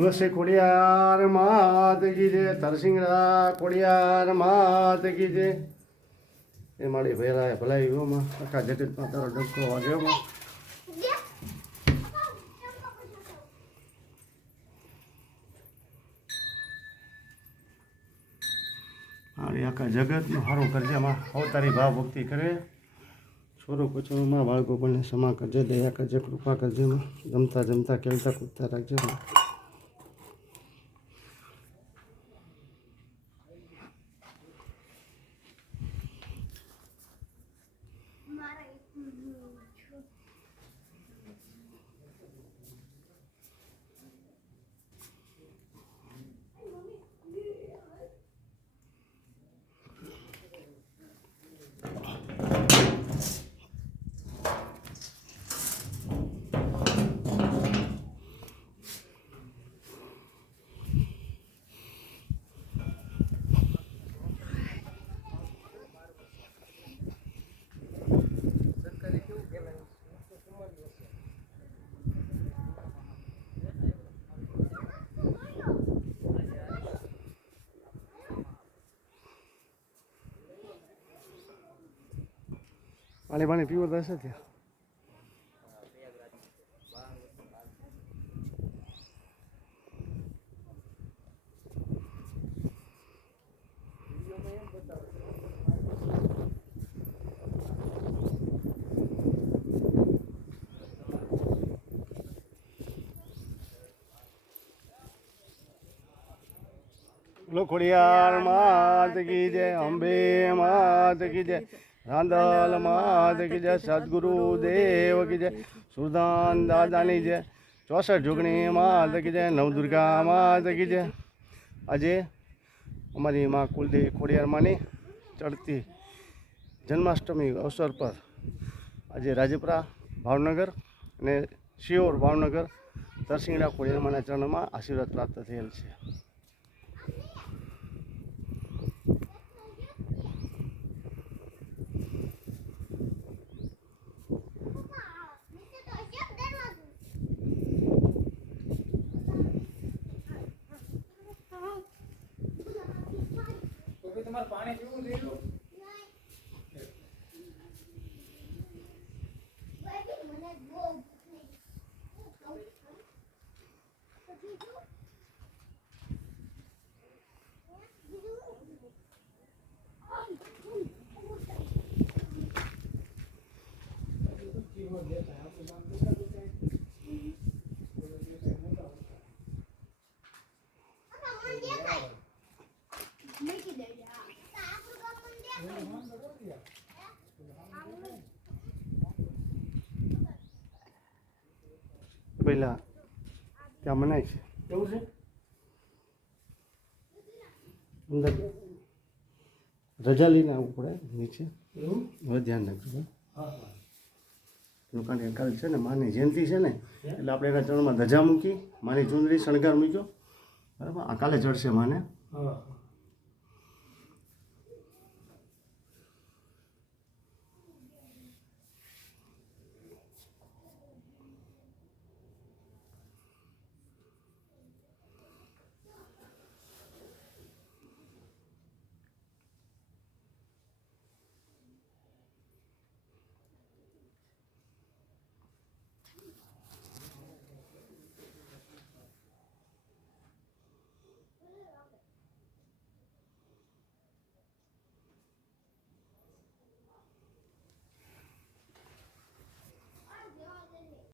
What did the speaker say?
તુલસી ખોડિયાર માત કી જય, તરસિંગડા ખોડિયાર માત કી જય. એ મારી ભેરાએ ભલાઈ ગયોમાં આખા જગતમાં તારો ડંકો વાગ્યોમાં. મારી આખા જગતનું સારું કરજે માં, અવતારી ભાવ ભક્તિ કરે. છોરો કચોરોમાં બાળકો પણ ક્ષમા કરજે, દયા કરજે, કૃપા કરજે માં. જમતા જમતા ખેલતા કૂદતા રાખજે માં. પાણી પાણી પીવો તો હશે ત્યાં. બોલો ખોડિયાર માત કી જય, અંબે માત કી જય, રાંદલ માત કી જય, સદગુરુ દેવ કી જય, સુરદાન દાદાની જય, 64 જોગણી માત કી જય, નવદુર્ગા માત કી જય. આજે અમારી માં કુલદેવી ખોડિયાર માની ચડતી જન્માષ્ટમી અવસર પર આજે રાજપરા ભાવનગર અને શિયોર ભાવનગર તરસિંગડા ખોડિયાર માના ચરણમાં આશીર્વાદ પ્રાપ્ત થયેલ છે. તમારે પાણી પીવું જોઈએ. પહેલા ત્યાં મનાય છે એવું છે. અંદર રજા લઈને આવવું પડે નીચે. એવું હવે ધ્યાન રાખજો. હા હા. લોકોને કાલ છે ને માની જયંતિ છે ને, એટલે આપણે એના ચરણમાં ધજા મૂકી, માની ચુંદડી શણગાર મૂક્યો, બરાબર. આ કાલે ચડશે માને. હા.